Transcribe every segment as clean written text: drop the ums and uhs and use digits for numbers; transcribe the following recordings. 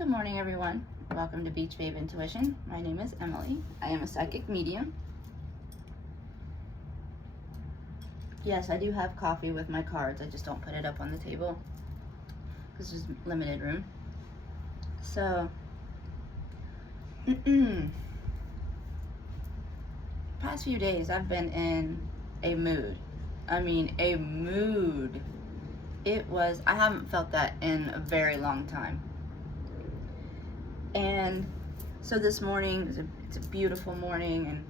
Good morning, everyone. Welcome to Beach Babe Intuition. My name is Emily. I am a psychic medium. Yes, I do have coffee with my cards. I just don't put it up on the table because there's limited room. So, past few days I've been in a mood. I mean, a mood. I haven't felt that in a very long time. And so this morning, it's a beautiful morning, and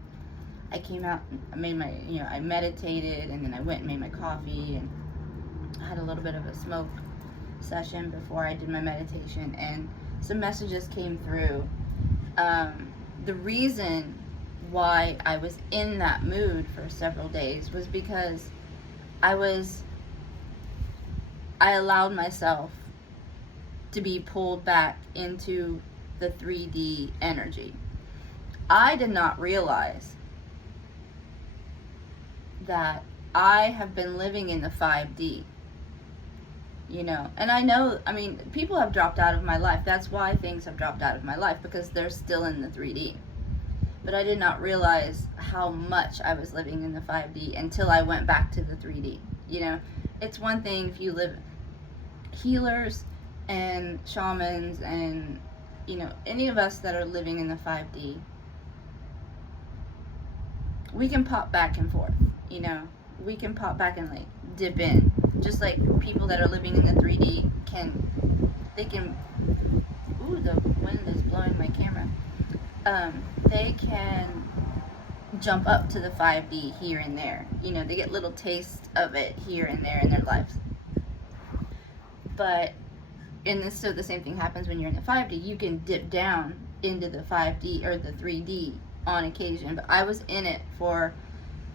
I came out, I made I meditated, and then I went and made my coffee, and I had a little bit of a smoke session before I did my meditation, and some messages came through. The reason why I was in that mood for several days was because I allowed myself to be pulled back into the 3D energy. I did not realize that I have been living in the 5D, and I mean, people have dropped out of my life. That's why things have dropped out of my life, because they're still in the 3D. But I did not realize how much I was living in the 5D until I went back to the 3D. It's one thing if you live, healers and shamans and any of us that are living in the 5D, we can pop back and forth, we can pop back and like dip in, just like people that are living in the 3D they can, ooh, the wind is blowing my camera, they can jump up to the 5D here and there, they get little tastes of it here and there in their lives. But so the same thing happens when you're in the 5D. You can dip down into the 5D or the 3D on occasion. But I was in it for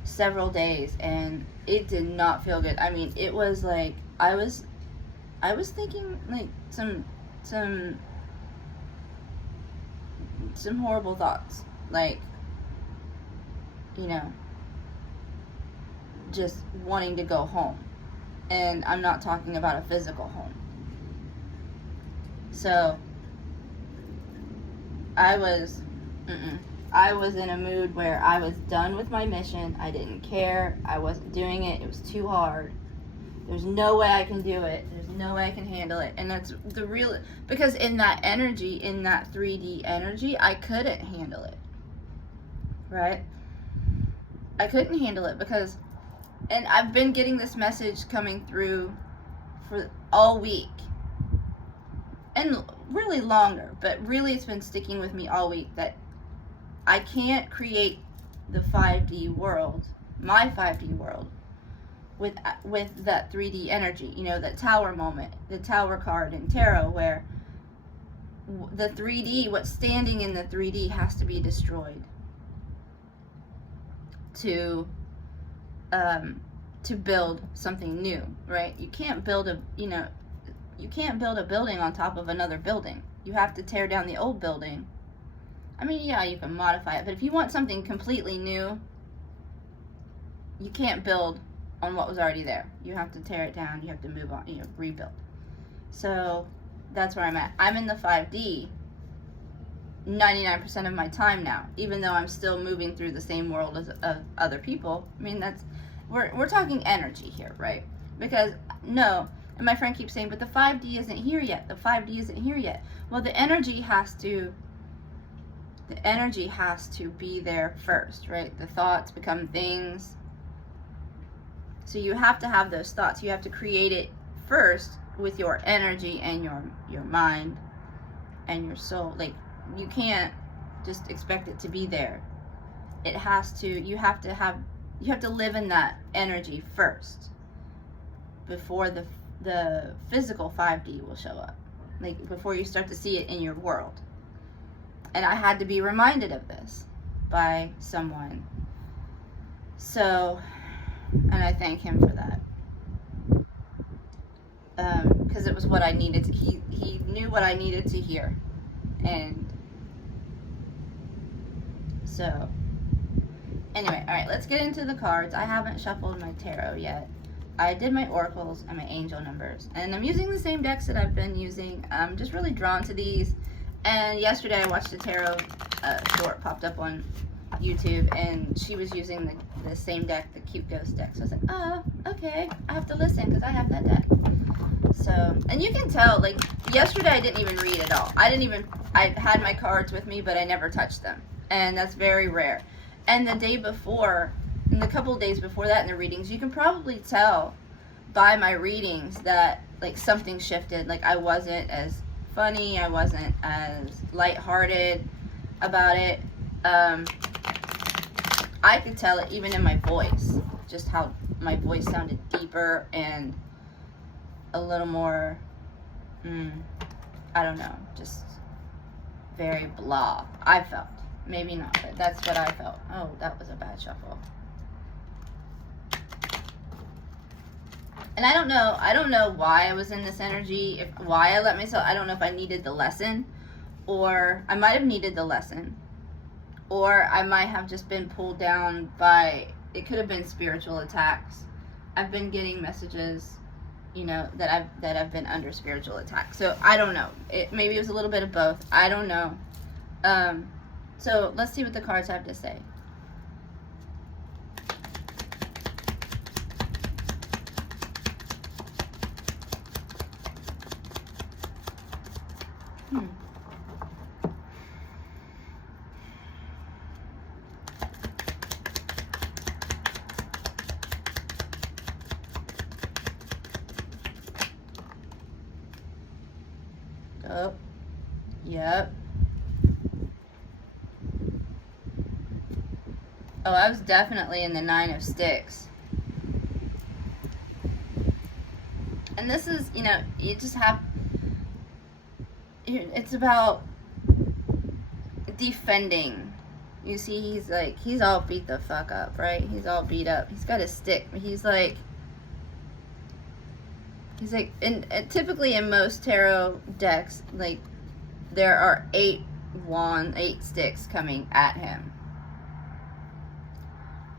several days, and it did not feel good. I mean, it was like I was thinking like some horrible thoughts, like just wanting to go home. And I'm not talking about a physical home. So I was in a mood where I was done with my mission. I didn't care. I wasn't doing it. It was too hard. There's no way I can do it. There's no way I can handle it. And that's the real, because in that energy, in that 3D energy, I couldn't handle it. Right? I couldn't handle it because, and I've been getting this message coming through for all week. And really longer, but really it's been sticking with me all week that I can't create the 5D world, my 5D world, with that 3D energy. That tower moment, the tower card in tarot, where the 3D, what's standing in the 3D has to be destroyed to build something new, right? You can't build you can't build a building on top of another building. You have to tear down the old building. I mean, yeah, you can modify it, but if you want something completely new, you can't build on what was already there. You have to tear it down. You have to move on, rebuild. So that's where I'm at. I'm in the 5D 99% of my time now, even though I'm still moving through the same world as of other people. I mean, we're talking energy here, right? Because and my friend keeps saying, but the 5D isn't here yet. The 5D isn't here yet. Well, the energy has to be there first, right? The thoughts become things. So you have to have those thoughts. You have to create it first with your energy and your mind and your soul. Like, you can't just expect it to be there. You have to live in that energy first before the physical 5D will show up, like before you start to see it in your world. And I had to be reminded of this by someone. So, and I thank him for that, because it was what I needed to. He knew what I needed to hear, and so anyway, all right, let's get into the cards. I haven't shuffled my tarot yet. I did my oracles and my angel numbers, and I'm using the same decks that I've been using. I'm just really drawn to these. And yesterday I watched a tarot short popped up on YouTube, and she was using the same deck, the Cute Ghost deck. So I was like, oh, okay, I have to listen because I have that deck. So, and you can tell, like, yesterday I didn't even read at all. I had my cards with me, but I never touched them. And that's very rare. And the day before, and the couple of days before that in the readings, you can probably tell by my readings that, like, something shifted. Like, I wasn't as funny, I wasn't as lighthearted about it. I could tell it even in my voice, just how my voice sounded deeper and a little more, I don't know, just very blah. I felt. Maybe not, but that's what I felt. Oh, that was a bad shuffle. And I don't know why I was in this energy, why I let myself, I don't know if I needed the lesson, or I might have needed the lesson, or I might have just been pulled down by, it could have been spiritual attacks. I've been getting messages, you know, that I've been under spiritual attack. So I don't know. Maybe it was a little bit of both. I don't know. So let's see what the cards have to say. Oh, yep. Oh, I was definitely in the 9 of Sticks. And this is, you know, you just have, it's about defending. You see, he's all beat the fuck up, right? He's all beat up. He's got a stick. He's like, and typically in most tarot decks, like, there are 8 sticks coming at him.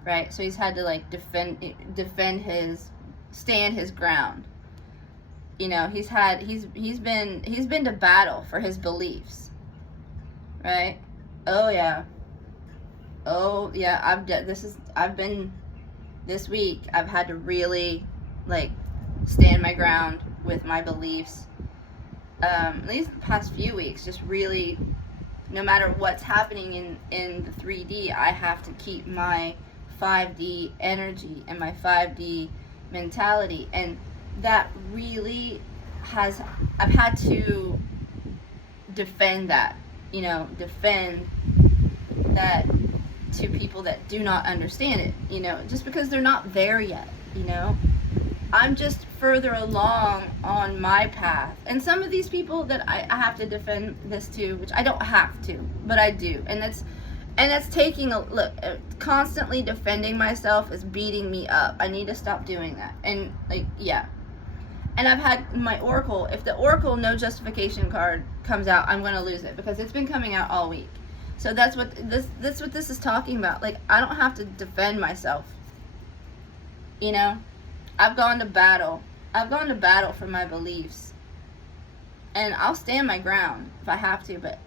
Right? So he's had to, like, stand his ground. You know, he's been to battle for his beliefs. Right? Oh yeah. Oh yeah, this week I've had to really, like, stand my ground with my beliefs. At least the past few weeks, just really, no matter what's happening in the 3D, I have to keep my 5D energy and my 5D mentality, and that really I've had to defend that, you know, defend that to people that do not understand it, you know, just because they're not there yet, you know. I'm just further along on my path. And some of these people that I have to defend this to, which I don't have to, but I do. And that's taking a look. Constantly defending myself is beating me up. I need to stop doing that. And, like, yeah. And I've had my Oracle. If the Oracle no justification card comes out, I'm going to lose it, because it's been coming out all week. So that's what this is talking about. Like, I don't have to defend myself. You know? I've gone to battle. I've gone to battle for my beliefs. And I'll stand my ground if I have to, but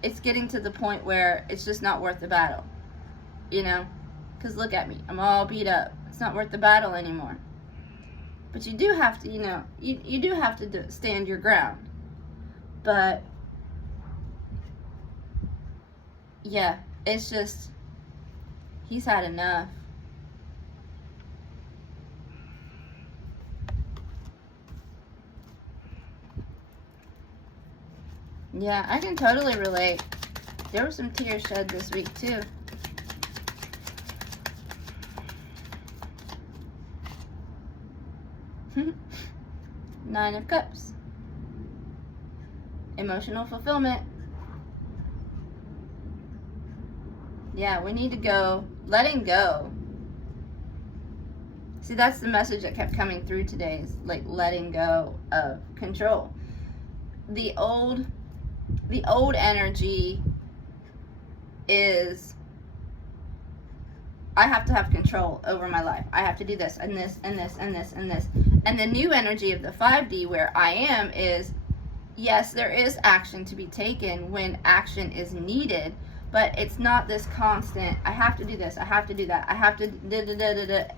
it's getting to the point where it's just not worth the battle. You know? Because look at me. I'm all beat up. It's not worth the battle anymore. But you do have to, you know, you do have to stand your ground. But, yeah, it's just, he's had enough. Yeah, I can totally relate. There were some tears shed this week, too. Nine of Cups. Emotional fulfillment. Yeah, we need to go. Letting go. See, that's the message that kept coming through today, is like letting go of control. The old energy is I have to have control over my life. I have to do this and this and this and this and this. And the new energy of the 5D where I am is, yes, there is action to be taken when action is needed, but it's not this constant, I have to do this, I have to do that, I have to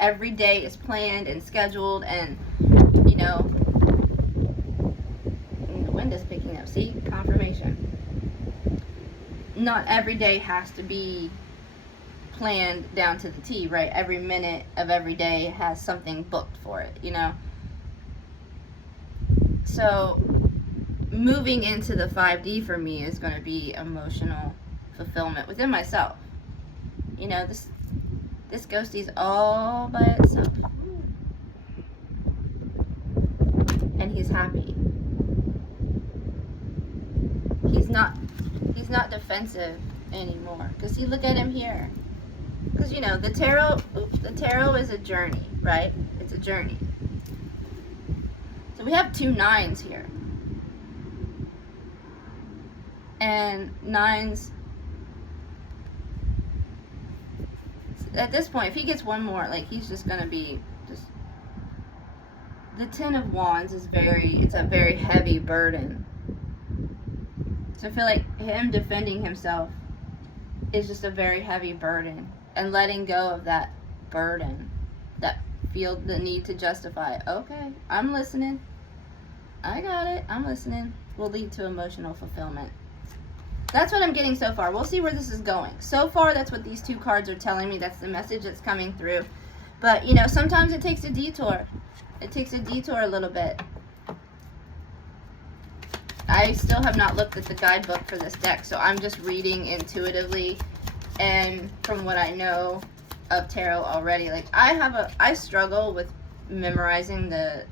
every day is planned and scheduled, and you know, the wind is picking up. See, confirmation. Not every day has to be planned down to the T, right? Every minute of every day has something booked for it, you know? So moving into the 5D for me is going to be emotional fulfillment within myself. You know, this ghostie's all by itself. And he's happy. He's not defensive anymore. Because see, look at him here. Because, you know, the tarot is a journey, right? It's a journey. So we have 2 9s here. And 9s, at this point, if he gets one more, like, he's just going to be just... The 10 of Wands is it's a very heavy burden. So I feel like him defending himself is just a very heavy burden. And letting go of that burden, that feel the need to justify, okay, I'm listening, I got it, I'm listening, will lead to emotional fulfillment. That's what I'm getting so far. We'll see where this is going. So far, that's what these 2 cards are telling me. That's the message that's coming through. But, you know, sometimes it takes a detour. It takes a detour a little bit. I still have not looked at the guidebook for this deck, so I'm just reading intuitively and from what I know of tarot already. Like, I struggle with memorizing the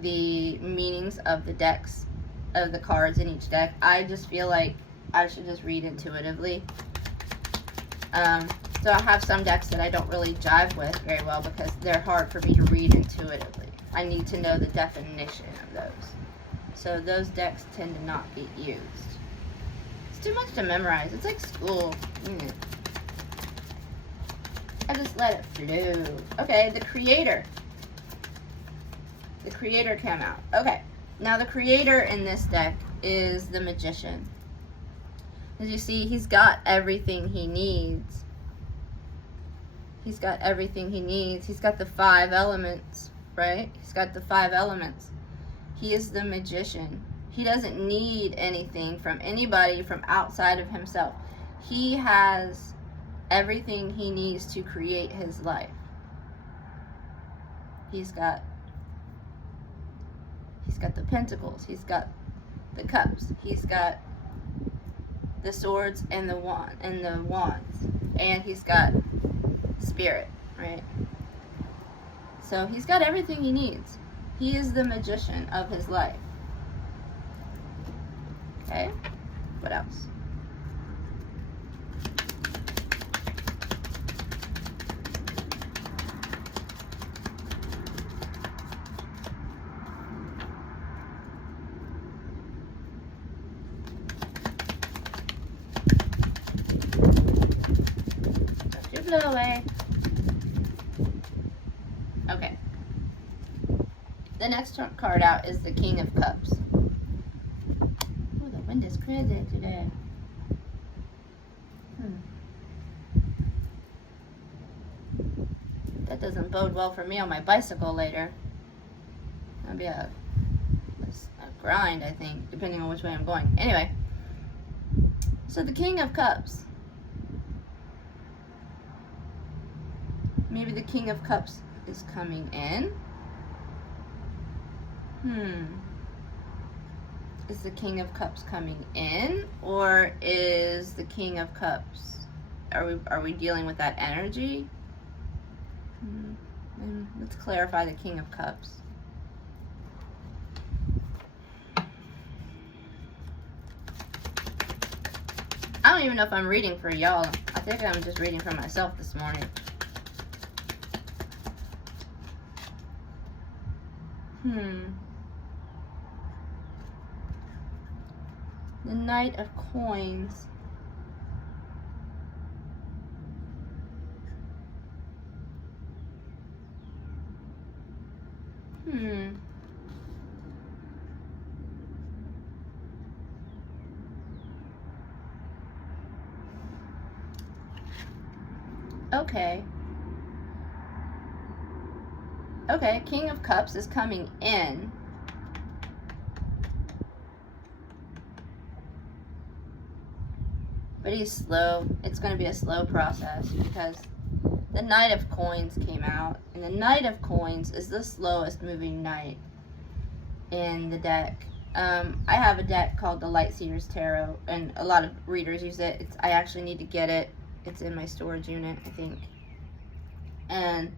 meanings of the decks, of the cards in each deck. I just feel like I should just read intuitively. So I have some decks that I don't really jive with very well because they're hard for me to read intuitively. I need to know the definition of those. So those decks tend to not be used. It's too much to memorize. It's like school. I just let it flow. Okay, the Creator. The Creator came out. Okay, now the Creator in this deck is the Magician. As you see, he's got everything he needs. He's got everything he needs. He's got the 5 elements, right? He's got the 5 elements. He is the Magician. He doesn't need anything from anybody from outside of himself. He has everything he needs to create his life. He's got the Pentacles. He's got the Cups. He's got the Swords and the Wands. And he's got Spirit, right? So he's got everything he needs. He is the Magician of his life. Okay, what else? Don't you blow away. Okay. The next card out is the King of Cups. Oh, the wind is crazy today. That doesn't bode well for me on my bicycle later. That'll be a grind, I think, depending on which way I'm going. Anyway, so the King of Cups. Maybe the King of Cups is coming in. Is the King of Cups coming in, or is the King of Cups, are we dealing with that energy? Let's clarify the King of Cups. I don't even know if I'm reading for y'all. I think I'm just reading for myself this morning. The Knight of Coins. Okay. Okay, King of Cups is coming in. But he's slow. It's going to be a slow process because the Knight of Coins came out. And the Knight of Coins is the slowest moving knight in the deck. I have a deck called the Lightseers Tarot, and a lot of readers use it. I actually need to get it. It's in my storage unit, I think. And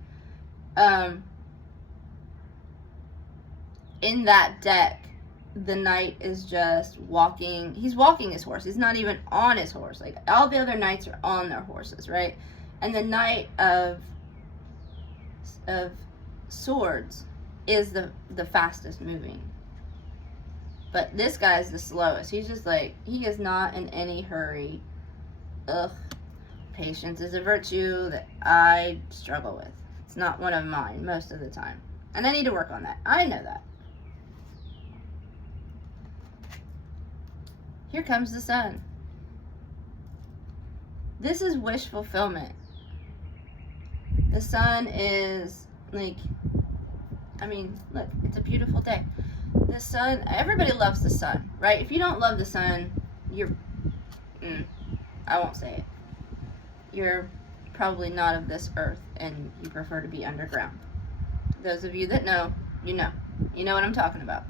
in that deck, the knight is just walking. He's walking his horse. He's not even on his horse. Like, all the other knights are on their horses, right? And the Knight of Swords is the fastest moving. But this guy's the slowest. He's just like, he is not in any hurry. Ugh. Patience is a virtue that I struggle with. It's not one of mine most of the time. And I need to work on that. I know that. Here comes the Sun. This is wish fulfillment. The Sun is like, I mean, look, it's a beautiful day. The Sun, everybody loves the Sun, right? If you don't love the Sun, you're, I won't say it. You're probably not of this earth and you prefer to be underground. Those of you that know, you know. You know what I'm talking about.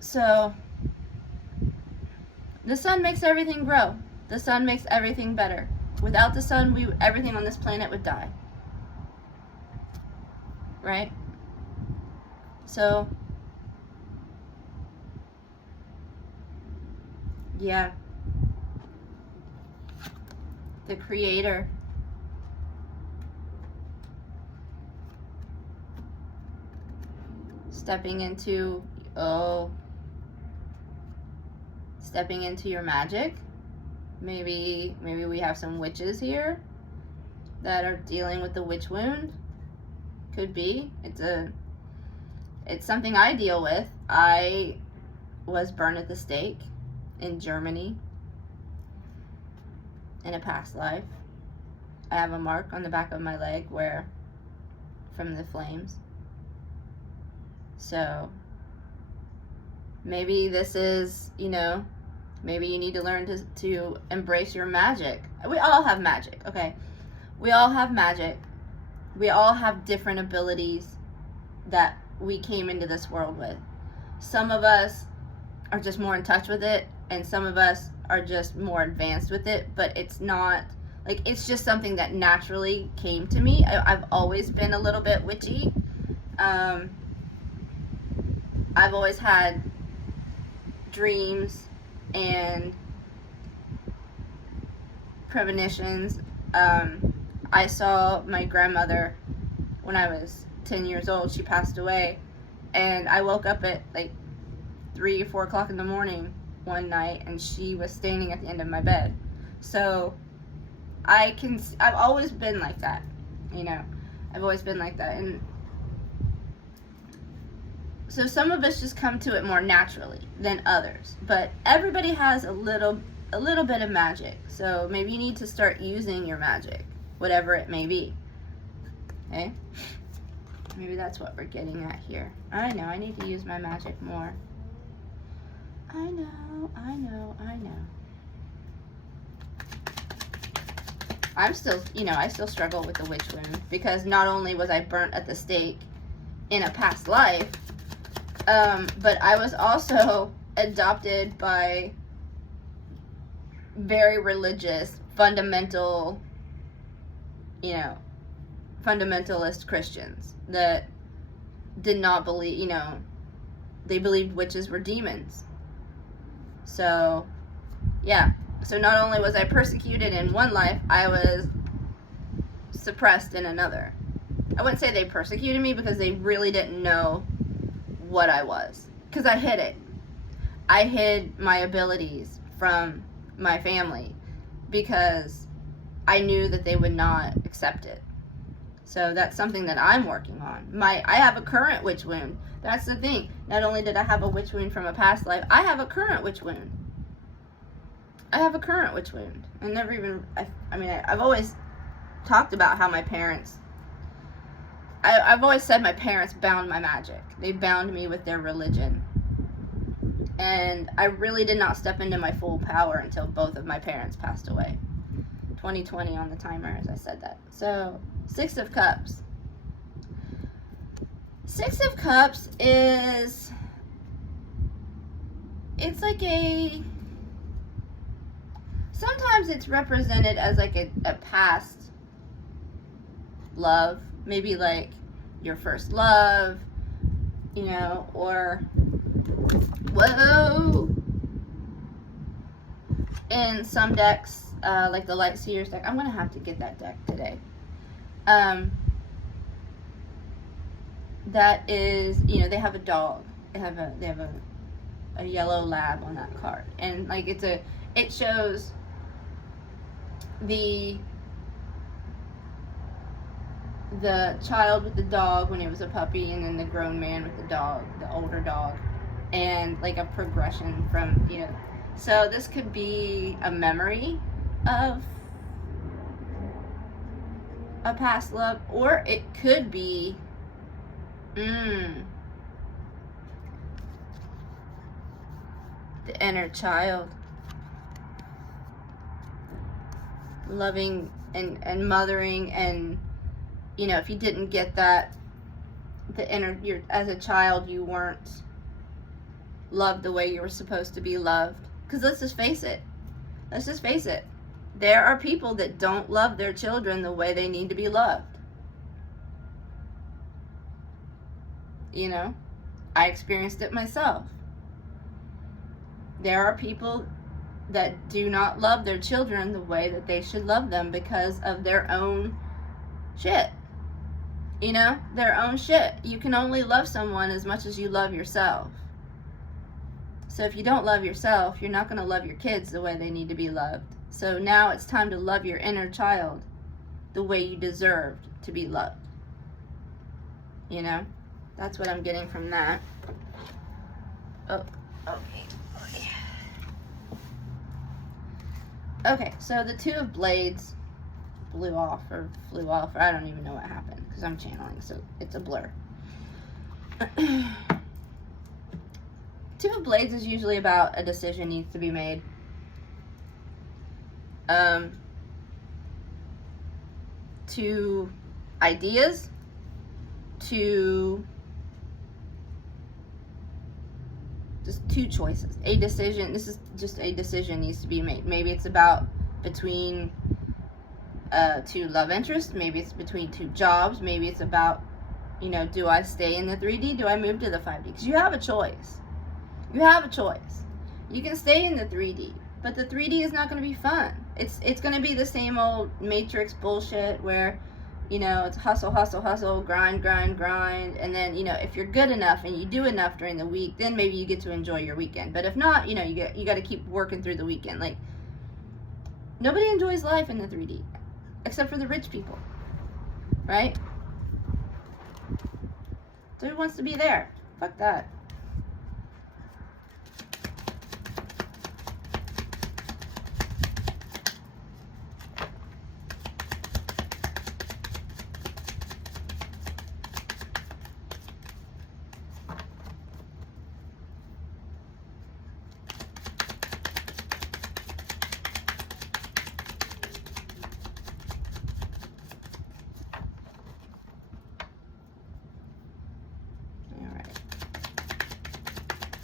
So, the Sun makes everything grow. The Sun makes everything better. Without the Sun, everything on this planet would die. Right? So, yeah. The Creator. Stepping into your magic. Maybe we have some witches here that are dealing with the witch wound. Could be. It's something I deal with. I was burned at the stake in Germany in a past life. I have a mark on the back of my leg from the flames. So maybe this is, maybe you need to learn to embrace your magic. We all have magic, okay? We all have magic. We all have different abilities that we came into this world with. Some of us are just more in touch with it, and some of us are just more advanced with it, but it's not, like, it's just something that naturally came to me. I've always been a little bit witchy. I've always had dreams and premonitions. I saw my grandmother when I was 10 years old. She passed away, and I woke up at like 3 or 4 o'clock in the morning one night, and she was standing at the end of my bed. So I've always been like that, I've always been like that. And so some of us just come to it more naturally than others, but everybody has a little bit of magic. So maybe you need to start using your magic, whatever it may be. Okay? Maybe that's what we're getting at here. I know, I need to use my magic more. I know. I'm still, I still struggle with the witch wound, because not only was I burnt at the stake in a past life, but I was also adopted by very religious, fundamentalist Christians that did not believe, they believed witches were demons. So, yeah. So not only was I persecuted in one life, I was suppressed in another. I wouldn't say they persecuted me, because they really didn't know what I was, because I hid it. I hid my abilities from my family because I knew that they would not accept it. So that's something that I'm working on. I have a current witch wound. That's the thing. Not only did I have a witch wound from a past life, I have a current witch wound. I have a current witch wound. I've always talked about how my parents, I've always said my parents bound my magic. They bound me with their religion. And I really did not step into my full power until both of my parents passed away. 2020 on the timer as I said that. So, Six of Cups. Six of Cups is, it's like sometimes it's represented as like a past love. Maybe like your first love, you know, or, whoa, in some decks, like the Light Seers deck. I'm going to have to get that deck today. That is, you know, they have a dog. They have a yellow lab on that card. And like it shows the child with the dog when it was a puppy, and then the grown man with the dog, the older dog, and like a progression from, you know. So this could be a memory of a past love, or it could be the inner child loving and mothering, and you know, if you didn't get that, as a child you weren't loved the way you were supposed to be loved. Because let's just face it, there are people that don't love their children the way they need to be loved. You know, I experienced it myself. There are people that do not love their children the way that they should love them because of their own shit. You know, their own shit. You can only love someone as much as you love yourself. So if you don't love yourself, you're not going to love your kids the way they need to be loved. So now it's time to love your inner child the way you deserved to be loved. You know? That's what I'm getting from that. Oh, okay. Okay, so the Two of Blades flew off, or I don't even know what happened because I'm channeling, so it's a blur. Two of Blades is usually about a decision needs to be made. To ideas, to just two choices. A decision, this is just a decision needs to be made. Maybe it's about between two love interests, maybe it's between two jobs, maybe it's about, you know, do I stay in the 3D, do I move to the 5D? Because you have a choice. You have a choice. You can stay in the 3D, but the 3D is not going to be fun. It's going to be the same old Matrix bullshit where, you know, it's hustle, hustle, hustle, grind, grind, grind, and then, you know, if you're good enough and you do enough during the week, then maybe you get to enjoy your weekend. But if not, you know, you got to keep working through the weekend. Like, nobody enjoys life in the 3D, except for the rich people, right? So who wants to be there? Fuck that.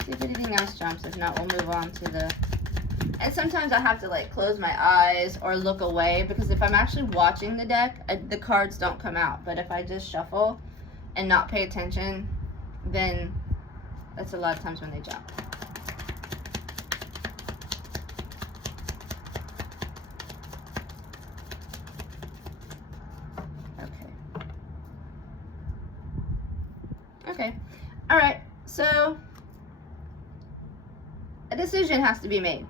See if anything else jumps. If not, we'll move on to the... And sometimes I have to like close my eyes or look away, because if I'm actually watching the deck, the cards don't come out. But if I just shuffle and not pay attention, then that's a lot of times when they jump. Okay. All right. So a decision has to be made.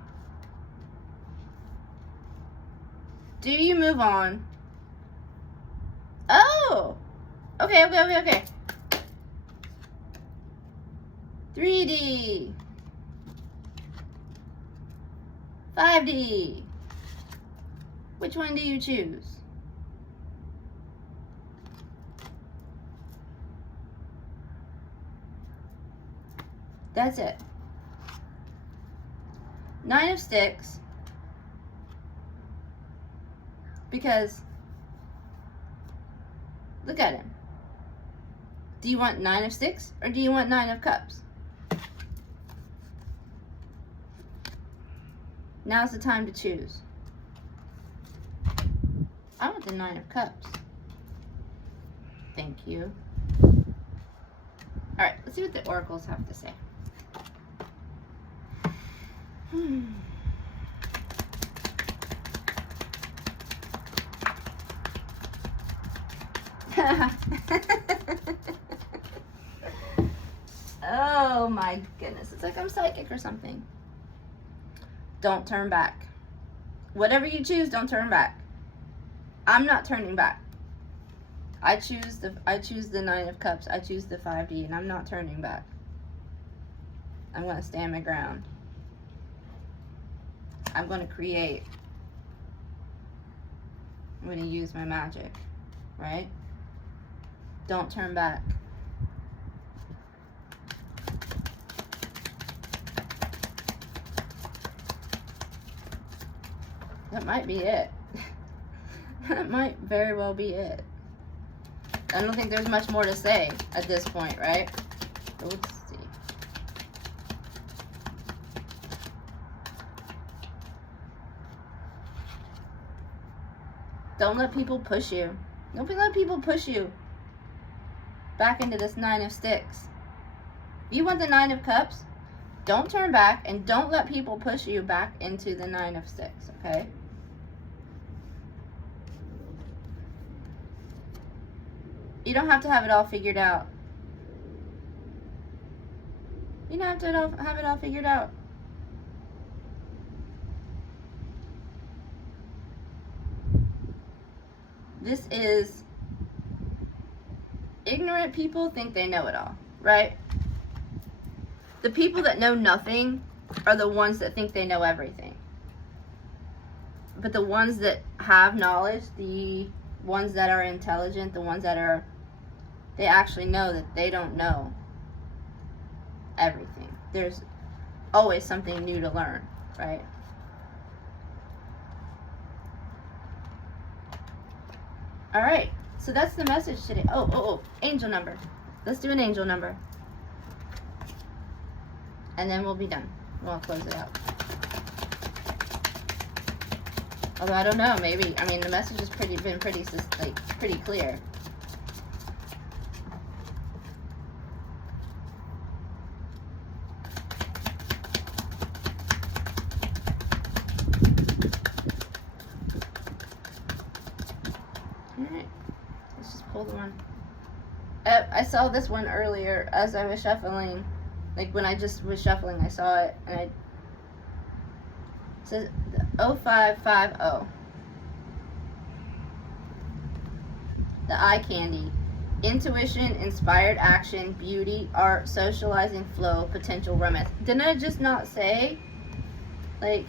Do you move on Oh! Okay. 3D. 5D. Which one do you choose? That's it. 9 of sticks. Because, look at him. Do you want 9 of sticks or do you want 9 of cups? Now's the time to choose. I want the 9 of cups. Thank you. Alright, let's see what the oracles have to say. Oh my goodness. It's like I'm psychic or something. Don't turn back. Whatever you choose, don't turn back. I'm not turning back. I choose the 9 of cups. I choose the 5D, and I'm not turning back. I'm going to stand my ground. I'm going to create. I'm going to use my magic, right? Don't turn back. That might be it. That might very well be it. I don't think there's much more to say at this point, right? Let's see. Don't let people push you. Don't let people push you back into this 9 of sticks. If you want the 9 of cups, don't turn back and don't let people push you back into the 9 of sticks, okay? You don't have to have it all figured out. You don't have to have it all figured out. This is ignorant people think they know it all, right? The people that know nothing are the ones that think they know everything. But the ones that have knowledge, the ones that are intelligent, the ones that are, they actually know that they don't know everything. There's always something new to learn, right? All right, so that's the message today. Oh, angel number. Let's do an angel number. And then we'll be done. We'll close it out. Although I don't know, maybe, I mean, the message has been pretty clear. Alright, let's just pull the one. I saw this one earlier as I was shuffling. Like when I just was shuffling, I saw it, and it says 0550. The eye candy. Intuition, inspired action, beauty, art, socializing, flow, potential romance. Didn't I just not say, like,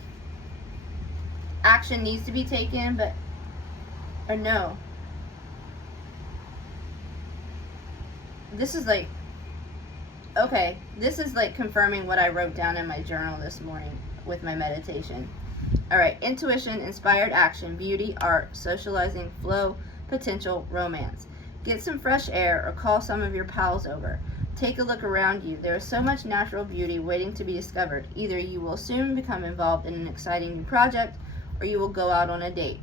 action needs to be taken, but, or no? This is like, okay, this is like confirming what I wrote down in my journal this morning with my meditation. All right, intuition, inspired action, beauty, art, socializing, flow, potential, romance. Get some fresh air or call some of your pals over. Take a look around you. There is so much natural beauty waiting to be discovered. Either you will soon become involved in an exciting new project or you will go out on a date.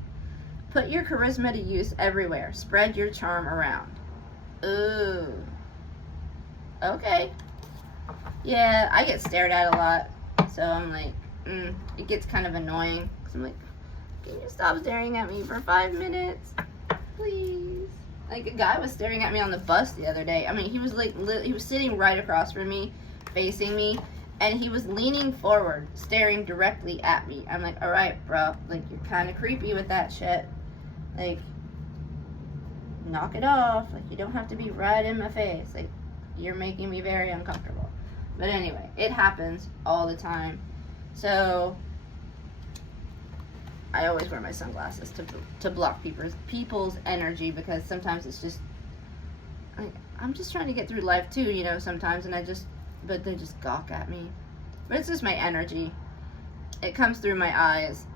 Put your charisma to use everywhere. Spread your charm around. Ooh. Okay. Yeah, I get stared at a lot. So I'm like, it gets kind of annoying. Because I'm like, can you stop staring at me for 5 minutes? Please. Like, a guy was staring at me on the bus the other day. I mean, he was like, he was sitting right across from me, facing me, and he was leaning forward, staring directly at me. I'm like, all right, bro, like, you're kind of creepy with that shit. Like, knock it off. Like, you don't have to be right in my face. Like, you're making me very uncomfortable. But anyway, it happens all the time. So I always wear my sunglasses to block people's energy, because sometimes it's just, I'm just trying to get through life too, you know, sometimes, and but they just gawk at me. But it's just my energy. It comes through my eyes.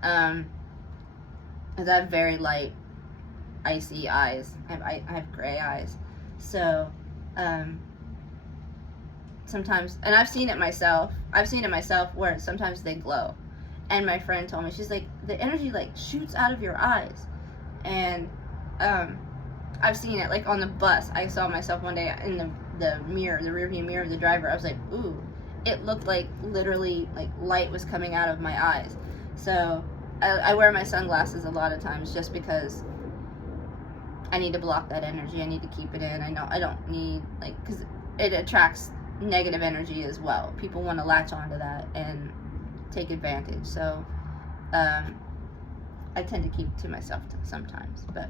Because I have very light, icy eyes. I have gray eyes. So, sometimes, and I've seen it myself where sometimes they glow. And my friend told me, she's like, the energy like shoots out of your eyes. And I've seen it like on the bus. I saw myself one day in the mirror, the rearview mirror of the driver. I was like, ooh, it looked like literally like light was coming out of my eyes. So I wear my sunglasses a lot of times just because I need to block that energy. I need to keep it in. I don't need, like, because it attracts negative energy as well. People want to latch onto that and take advantage. So I tend to keep it to myself sometimes. But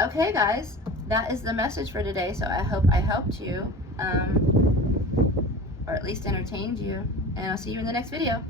okay, guys, that is the message for today. So I hope I helped you, or at least entertained you, and I'll see you in the next video.